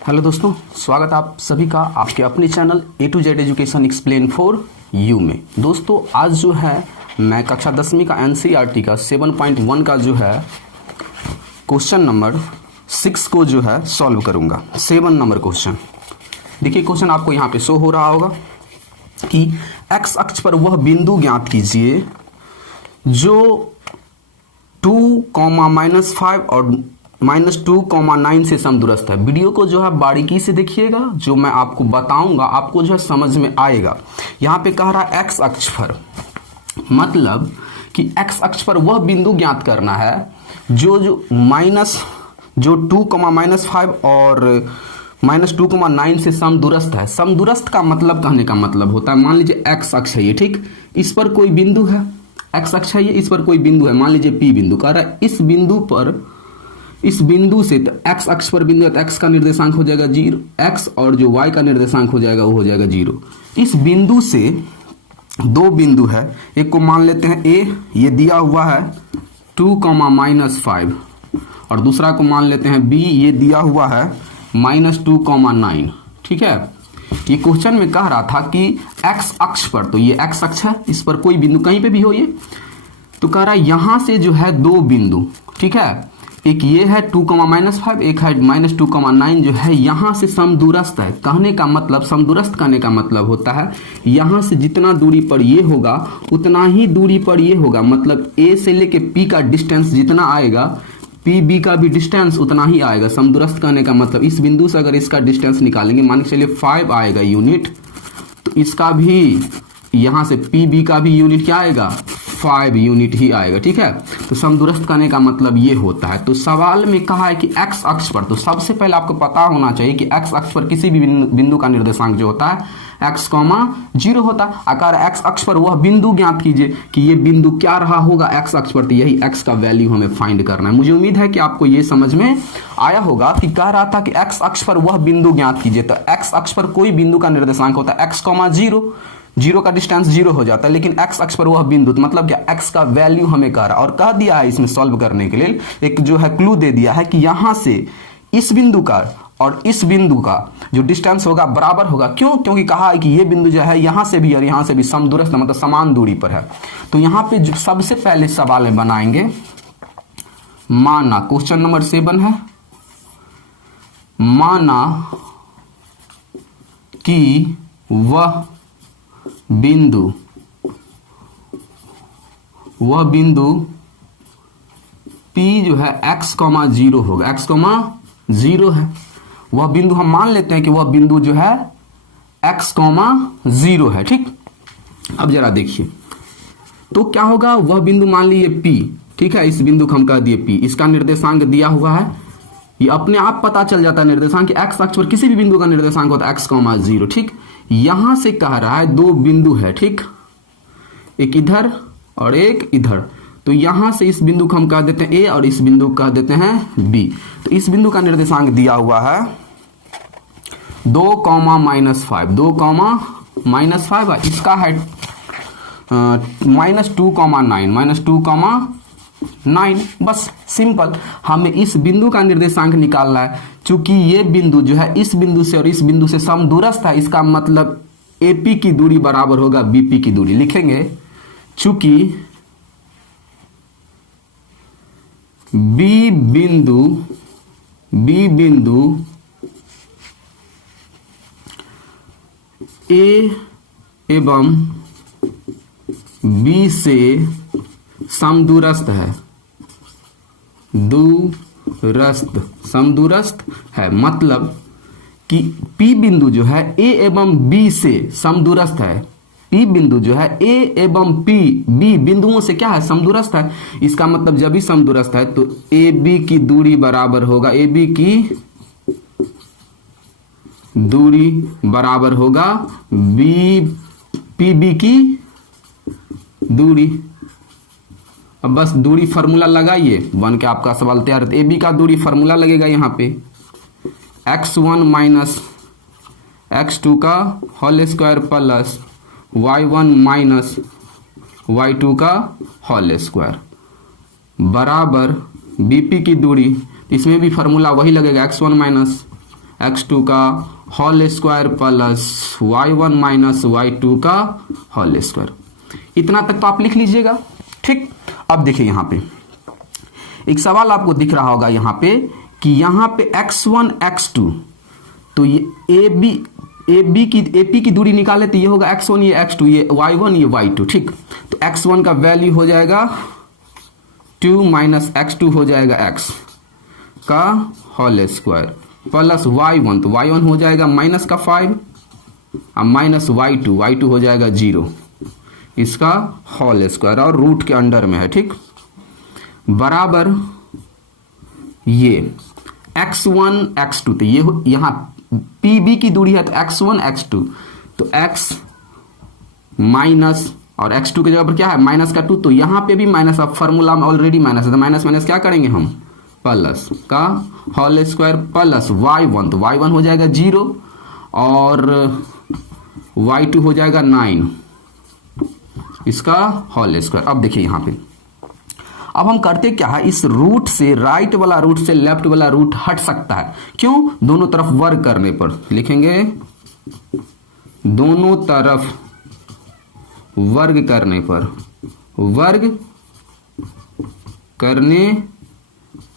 Hello दोस्तों, स्वागत आप सभी का आपके अपने channel A to Z education explain for you में। दोस्तों आज जो है मैं कक्षा 10वीं का एनसीईआरटी का 7.1 का जो है क्वेश्चन नंबर 6 को जो है सॉल्व करूंगा। 7 नंबर क्वेश्चन। देखिए क्वेश्चन आपको यहाँ पे शो हो रहा होगा कि एक्स अक्ष पर वह बिंदु ज्ञात कीजिए जो 2,-5 और -2,9 से समदूरस्थ है। वीडियो को जो है बारीकी से देखिएगा, जो मैं आपको बताऊंगा आपको जो है समझ में आएगा। यहाँ पे कह रहा है एक्स अक्ष पर, मतलब कि एक्स अक्ष पर वह बिंदु ज्ञात करना है जो 2,-5 और -2,9 से समदूरस्थ है। समदूरस्थ का मतलब कहने का मतलब होता है, मान लीजिए एक्स अक्ष है ये, ठीक, इस पर कोई बिंदु है, एक्स अक्ष है ये, इस पर कोई बिंदु है, मान लीजिए पी बिंदु। कह रहा है इस बिंदु पर, इस बिंदु से, तो एक्स अक्ष पर बिंदु है तो एक्स का निर्देशांक हो जाएगा 0, एक्स और जो वाई का निर्देशांक हो जाएगा वो हो जाएगा 0। इस बिंदु से दो बिंदु है, एक को मान लेते हैं ए, ये दिया हुआ है 2,-5 और दूसरा को मान लेते हैं बी, ये दिया हुआ है -2,9। ठीक है, ये क्वेश्चन में कह रहा था कि एक्स अक्ष पर, तो ये एक्स अक्ष है, इस पर कोई बिंदु कहीं पे भी हो ये, तो कह रहा है यहां से जो है दो बिंदु, ठीक है, एक ये है 2,-5, एक है -2,9 जो है यहां से समदूरस्थ है। कहने का मतलब, समदूरस्थ कहने का मतलब होता है यहां से जितना दूरी पर ये होगा उतना ही दूरी पर ये होगा, मतलब ए से लेके पी का डिस्टेंस जितना आएगा पी बी का भी डिस्टेंस उतना ही आएगा। समदूरस्थ कहने का मतलब इस बिंदु से अगर इसका डिस्टेंस निकालेंगे, मान के चलिए 5 आएगा यूनिट, तो इसका भी यहां से पी बी का भी यूनिट क्या आएगा, 5 यूनिट ही आएगा। ठीक है, तो समदूरस्थ करने का मतलब ये होता है। तो सवाल में कहा है कि एक्स अक्ष पर, तो सबसे पहले आपको पता होना चाहिए कि एक्स अक्ष पर किसी भी बिंदु का निर्देशांक जो होता है x,0 होता है। अगर एक्स अक्ष पर वह बिंदु ज्ञात कीजिए कि ये बिंदु क्या रहा होगा एक्स अक्ष पर, तो यही एक्स का वैल्यू हमें फाइंड करना है। मुझे उम्मीद है कि आपको ये समझ में आया होगा कि कह रहा था कि एक्स अक्ष पर वह बिंदु ज्ञात कीजिए, तो एक्स अक्ष पर कोई बिंदु का निर्देशांक होता है x,0, 0 का डिस्टेंस 0 हो जाता है, लेकिन x अक्ष पर वह बिंदु, तो मतलब क्या x का वैल्यू हमें कह रहा है। और कह दिया है इसमें सॉल्व करने के लिए एक जो है क्लू दे दिया है कि यहां से इस बिंदु का और इस बिंदु का जो डिस्टेंस होगा बराबर होगा। क्यों? क्योंकि कहा है कि ये बिंदु जो है यहां से भी और यहां से भी समदूरस्थ, मतलब समान दूरी पर है। तो यहां पे जो सबसे पहले सवाल में बनाएंगे, माना क्वेश्चन नंबर 7 है, माना कि वह बिंदु P जो है x,0 होगा, x,0 है वह बिंदु। हम मान लेते हैं कि वह बिंदु जो है x,0 है। ठीक, अब जरा देखिए तो क्या होगा, वह बिंदु मान लीजिए P, ठीक है, इस बिंदु को हम कह दिए P, इसका निर्देशांक दिया हुआ है, ये अपने आप पता चल जाता है निर्देशांक कि एक्स अक्ष पर किसी भी बिंदु का निर्देशांक होता है x,0। ठीक, यहां से कह रहा है दो बिंदु है, ठीक, एक इधर और एक इधर, तो यहां से इस बिंदु को हम कह देते हैं ए और इस बिंदु को कह देते हैं बी। तो इस बिंदु का निर्देशांक दिया हुआ है 2,-5, 2,-5, इसका है -2,9, बस सिंपल। हमें इस बिंदु का निर्देशांक निकालना है। चूंकि ये बिंदु जो है इस बिंदु से और इस बिंदु से समदूरस्थ है, इसका मतलब एपी की दूरी बराबर होगा बीपी की दूरी। लिखेंगे चूंकि बी बिंदु ए एवं बी से समदूरस्थ है, समदूरस्थ है, मतलब कि P बिंदु जो है A एवं B से समदूरस्थ है। P बिंदु जो है A एवं B बिंदुओं से क्या है, समदूरस्थ है। इसका मतलब जब भी समदूरस्थ है तो AB की दूरी बराबर होगा, AB की दूरी बराबर होगा PB की दूरी। अब बस दूरी फार्मूला लगाइए, बन के आपका सवाल तैयार है। AB का दूरी फार्मूला लगेगा यहाँ पे x1 माइनस x2 का whole square plus y1 minus y2 का होल स्क्वायर बराबर बीपी की दूरी, इसमें भी फार्मूला वही लगेगा x1 माइनस x2 का whole square plus y1 minus y2 का होल स्क्वायर। इतना तक तो आप लिख लीजिएगा। ठीक, अब देखिए यहाँ पे एक सवाल आपको दिख रहा होगा यहाँ पे कि यहाँ पे x1 x2, तो ये AP की दूरी निकाले तो ये होगा x1 ये x2 ये y1 ये y2। ठीक, तो x1 का वैल्यू हो जाएगा 2 माइनस x2 हो जाएगा x का होल स्क्वायर प्लस y1, तो y1 हो जाएगा माइनस का 5 और माइनस y2 हो जाएगा 0 इसका होल स्क्वायर और रूट के अंडर में है। ठीक, बराबर ये x1 x2, तो ये यहाँ PB की दूरी है तो x1 x2, तो x माइनस और x2 की जगह पर क्या है माइनस का 2, तो यहाँ पे भी माइनस, अब फॉर्मूला में ऑलरेडी माइनस है तो माइनस माइनस क्या करेंगे हम प्लस का होल स्क्वायर प्लस y1, तो y1 हो जाएगा 0 और y2 हो जाएगा 9 इसका होल स्क्वायर। अब देखिए यहाँ पे अब हम करते क्या है, इस रूट से राइट वाला रूट से लेफ्ट वाला रूट हट सकता है। क्यों? दोनों तरफ वर्ग करने पर लिखेंगे, दोनों तरफ वर्ग करने पर, वर्ग करने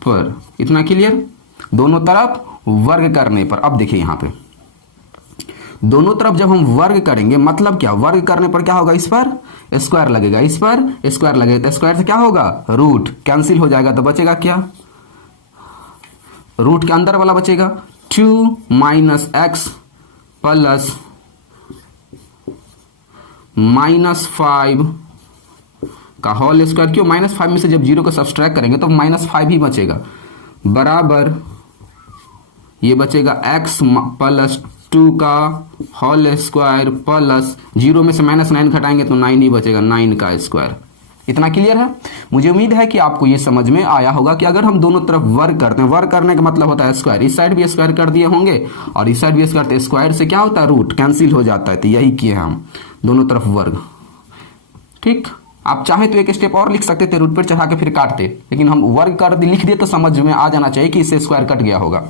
पर, इतना क्लियर, दोनों तरफ वर्ग करने पर। अब देखिए यहां पे दोनों तरफ जब हम वर्ग करेंगे मतलब क्या, वर्ग करने पर क्या होगा, इस पर स्क्वायर लगेगा, इस पर स्क्वायर लगेगा, तो स्क्वायर से क्या होगा रूट कैंसिल हो जाएगा, तो बचेगा क्या, रूट के अंदर वाला बचेगा 2 माइनस एक्स प्लस -5 का होल स्क्वायर। क्यों? -5 में से जब 0 को सब्सट्रैक्ट करेंगे तो -5 ही बचेगा, बराबर ये बचेगा x प्लस 2 का होल स्क्वायर प्लस 0 में से -9 घटाएंगे तो 9 ही बचेगा, 9 का स्क्वायर। इतना क्लियर है? मुझे उम्मीद है कि आपको ये समझ में आया होगा कि अगर हम दोनों तरफ वर्ग करते हैं, वर्ग करने का मतलब होता है स्क्वायर, इस साइड भी स्क्वायर कर दिए होंगे और इस साइड भी स्क्वायर, तो स्क्वायर से क्या होता है रूट कैंसिल हो जाता है, तो यही किए हम दोनों तरफ वर्ग। ठीक, आप चाहे तो एक स्टेप और लिख सकते थे, रूट पर चढ़ा के फिर काटते, लेकिन हम वर्ग कर लिख दिए तो समझ में आ जाना चाहिए कि इससे स्क्वायर कट गया होगा।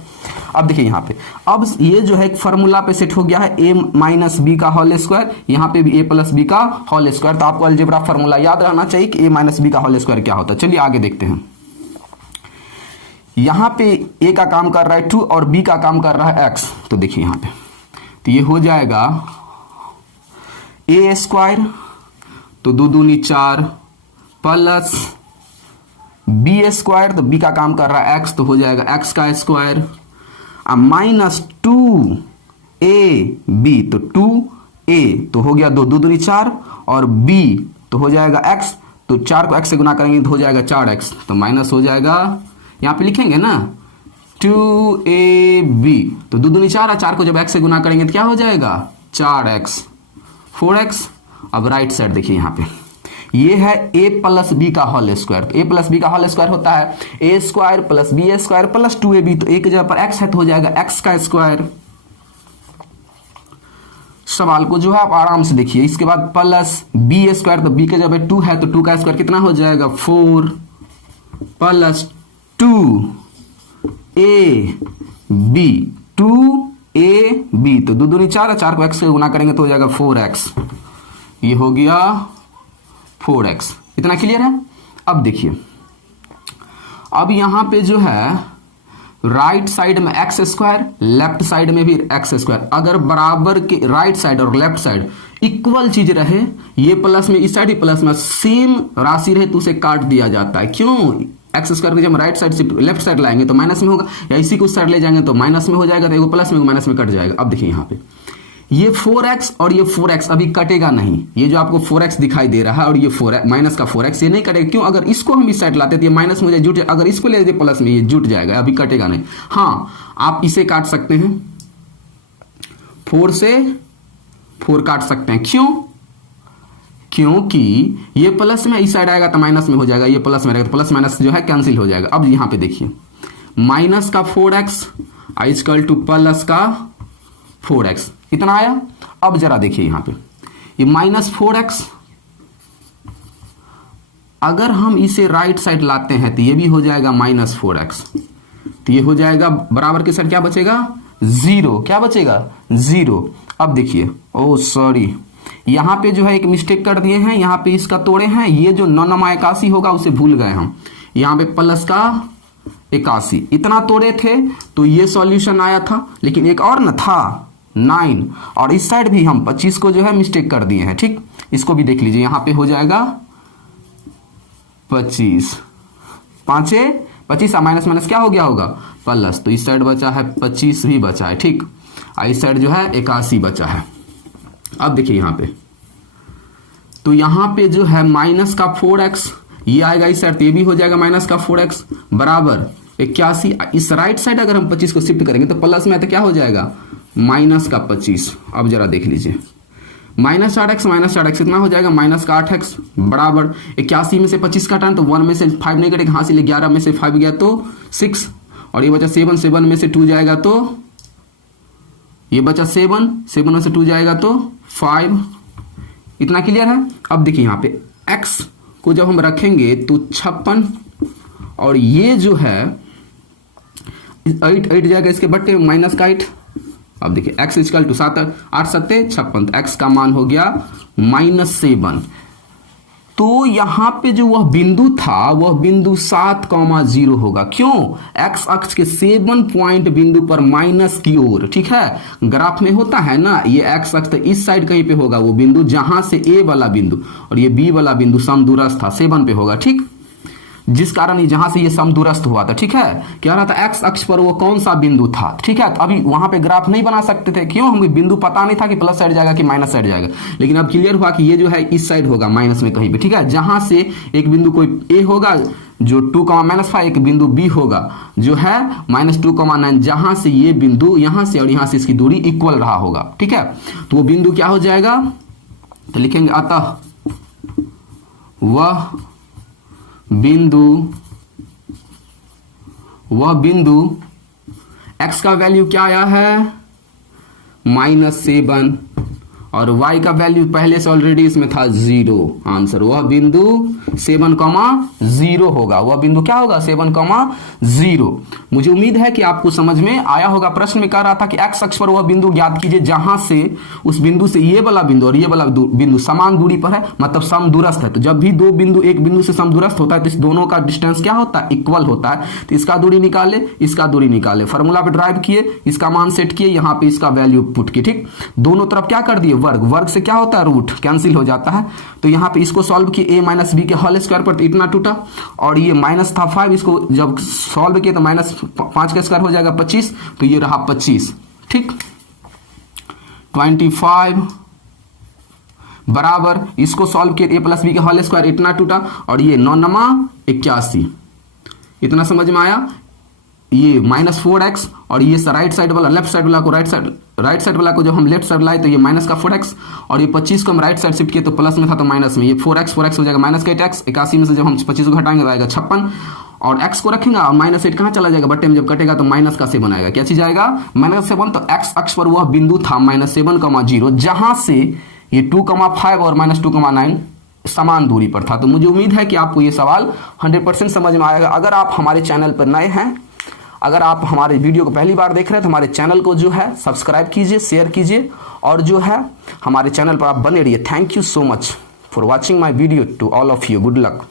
अब देखिए यहाँ पे अब ये जो है फॉर्मूला पे सेट हो गया है a माइनस बी का होल स्क्वायर, यहाँ पे भी a प्लस बी का होल स्क्वायर, तो आपको अलजेब्रा फॉर्मूला याद रहना चाहिए कि a माइनस बी का होल स्क्वायर क्या होता है। चलिए आगे देखते हैं। यहाँ पे a का काम कर रहा है 2 और b का काम कर रहा है x, तो देखिए यहाँ पे तो ये हो जाएगा a स्क्वायर, तो 2 दूनी 4 प्लस बी स्क्वायर, तो b का काम कर रहा है x, तो हो जाएगा x का स्क्वायर माइनस 2ab, तो 2a तो हो गया 2 दूनी 4 और b तो हो जाएगा x, तो 4 को x से गुना करेंगे तो हो जाएगा 4x, तो माइनस हो जाएगा, यहाँ पे लिखेंगे ना 2ab, तो 2 दूनी 4 और 4 को जब x से गुना करेंगे तो क्या हो जाएगा 4x 4x। अब राइट साइड देखिए यहाँ पे ये है a प्लस बी का होल स्क्वायर, तो a प्लस बी का होल स्क्वायर होता है a square plus B square plus 2ab, तो एक जगह पर x है तो हो जाएगा x का स्क्वायर। सवाल को जो है आप आराम से देखिए, इसके बाद प्लस बी स्क्वायर, तो b के जगह पर 2 है तो 2 का स्क्वायर कितना हो जाएगा 4 प्लस 2ab, तो 2 दूनी 4 और 4 को x से गुना करेंगे तो हो जाएगा 4x, ये हो गया 4x। इतना क्लियर है? अब देखिए अब यहां पे जो है राइट साइड में एक्स स्क्वायर, लेफ्ट साइड में भी एक्स स्क्वायर, अगर बराबर के राइट साइड और लेफ्ट साइड इक्वल चीज रहे, ये प्लस में इस साइड ही प्लस में सेम राशि रहे तो उसे काट दिया जाता है। क्यों? एक्स स्क्वायर को जब राइट साइड से लेफ्ट साइड लाएंगे तो माइनस में होगा, या इसी को उस साइड ले जाएंगे तो माइनस में हो जाएगा, तो एगो प्लस में माइनस में कट जाएगा। अब देखिए यहाँ पे ये 4x और ये 4x अभी कटेगा नहीं, ये जो आपको 4x दिखाई दे रहा है और ये 4x माइनस का 4x ये नहीं कटेगा। क्यों? अगर इसको हम इस साइड लाते तो ये माइनस में जुट जाए, अगर इसको ले लेते प्लस में ये जुट जाएगा, अभी कटेगा नहीं। हाँ, आप इसे काट सकते हैं, 4 से 4 काट सकते हैं। क्यों? क्योंकि ये प्लस में इस साइड आएगा तो माइनस में हो जाएगा, ये प्लस में रहेगा तो प्लस माइनस जो है कैंसिल हो जाएगा। अब यहां पे देखिए माइनस का 4x इक्वल टू प्लस का 4x, इतना आया। अब जरा देखिए यहां पे ये -4x, अगर हम इसे राइट साइड लाते हैं तो ये भी हो जाएगा -4x, तो ये हो जाएगा बराबर के साइड क्या बचेगा जीरो, क्या बचेगा 0। अब देखिए, ओ सॉरी, यहाँ पे जो है एक मिस्टेक कर दिए हैं, यहाँ पे इसका तोड़े हैं, ये जो 9 9 81 होगा उसे भूल गए हम, यहाँ पे प्लस का 81 इतना तोड़े थे तो ये सॉल्यूशन आया था, लेकिन एक और न था 9, और इस साइड भी हम 25 को जो है मिस्टेक कर दिए हैं। ठीक, इसको भी देख लीजिए, यहाँ पे हो जाएगा 25, 5 25 माइनस माइनस क्या हो गया होगा प्लस, तो इस साइड बचा है 25 भी बचा है। ठीक, इस साइड जो है 81 बचा है। अब देखिए यहाँ पे, तो यहाँ पे जो है माइनस का 4x ये आएगा इस साइड, तो ये भी हो जाएगा माइनस का 4x बराबर 81। इस राइट साइड अगर हम 25 को शिफ्ट करेंगे तो प्लस में तो क्या हो जाएगा माइनस का 25। अब जरा देख लीजिए, माइनस 4x कितना हो जाएगा माइनस का 8x बराबर 81 में से 25 का टाइम, तो 1 में से 5 नहीं कटेगा, हाँ से 11 में से 5 गया तो 6, और ये बचा 7, 7 में से 2 जाएगा तो ये बचा 7, 7 में से 2 जाएगा तो 5। इतना क्लियर है। अब देखिए यहाँ पे x को जब हम रखेंगे तो 56, और ये जो है 8 जाएगा इसके बट्टे माइनस का 8। अब देखिए x इक्वल टू 7 8 7 56, तो x का मान हो गया -7। तो यहाँ पे जो वह बिंदु था वह बिंदु 7,0 होगा। क्यों? x अक्ष के 7 पॉइंट बिंदु पर माइनस की ओर। ठीक है, ग्राफ में होता है ना, ये x अक्ष तो इस साइड कहीं पे होगा वो बिंदु जहां से a वाला बिंदु और ये b वाला बिंदु समदूरस्थ था 7 पे होगा। ठीक, जिस कारण जहां से ये समदूरस्थ हुआ था। ठीक है, क्या रहा था x अक्ष पर वो कौन सा बिंदु था। ठीक है, तो अभी वहां पे ग्राफ नहीं बना सकते थे, क्यों? हमें बिंदु पता नहीं था कि प्लस साइड जाएगा कि माइनस साइड जाएगा, लेकिन अब क्लियर हुआ कि ये जो है इस साइड होगा माइनस में कहीं पे। ठीक है, जहां से एक बिंदु कोई a होगा जो 2,-5, एक बिंदु b होगा जो है -2,9, जहां से ये बिंदु यहां से और यहां से इसकी दूरी इक्वल रहा होगा। ठीक है, तो वो बिंदु क्या हो जाएगा, तो लिखेंगे अतः वह बिंदु x का वैल्यू क्या आया है -7, और y का वैल्यू पहले से ऑलरेडी इसमें था 0। आंसर वह बिंदु 7,0 होगा। वह बिंदु क्या होगा 7,0। मुझे उम्मीद है कि आपको समझ में आया होगा। प्रश्न में कह रहा था कि x अक्ष पर वह बिंदु ज्ञात कीजिए जहां से उस बिंदु से ये वाला बिंदु और ये वाला बिंदु समान दूरी पर है, मतलब समदूरस्थ है। तो जब भी दो बिंदु एक बिंदु से समदूरस्थ होता है तो इस दोनों का डिस्टेंस क्या होता है इक्वल होता है। तो इसका दूरी निकाले, इसका दूरी निकाले, फॉर्मूला पे ड्राइव किए, इसका मान सेट किए, यहाँ पे इसका वैल्यू पुट किए। ठीक, दोनों तरफ क्या कर दिए वर्ग, वर्ग से क्या होता है रूट कैंसिल हो जाता है। तो यहाँ पे इसको सॉल्व किए a माइनस बी के होल स्क्वायर पर, तो इतना टूटा, और ये माइनस था 5, इसको जब सॉल्व किए तो -5 का स्क्वायर हो जाएगा 25, तो ये रहा 25। ठीक, 25 बराबर इसको सॉल्व किए a प्लस बी के होल स्क्वायर, इतना टूटा, और ये 9 9 81। इतना समझ में आया। ये -4x और ये राइट साइड वाला लेफ्ट साइड वाला को राइट साइड वाला को जब हम लेफ्ट साइड लाए तो ये माइनस का 4x, और ये 25 को हम राइट साइड शिफ्ट किए तो प्लस में था तो माइनस में, ये 4x हो जाएगा माइनस का 8x। 81 में से जब हम 25 को घटाएंगे तो आएगा 56, और x को रखेंगे और -8 कहाँ चला जाएगा, बट्टे में जब कटेगा तो माइनस का 7 आएगा। क्या चीज आएगा -7। तो x अक्ष पर वह बिंदु था -7,0 जहां से ये 2,5 और -2,9 समान दूरी पर था। तो मुझे उम्मीद है कि आपको ये सवाल 100% समझ में आएगा। अगर आप हमारे चैनल पर नए हैं, अगर आप हमारे वीडियो को पहली बार देख रहे हैं तो हमारे चैनल को जो है सब्सक्राइब कीजिए, शेयर कीजिए, और जो है हमारे चैनल पर आप बने रहिए। Thank you so much for watching my video to all of you. Good luck.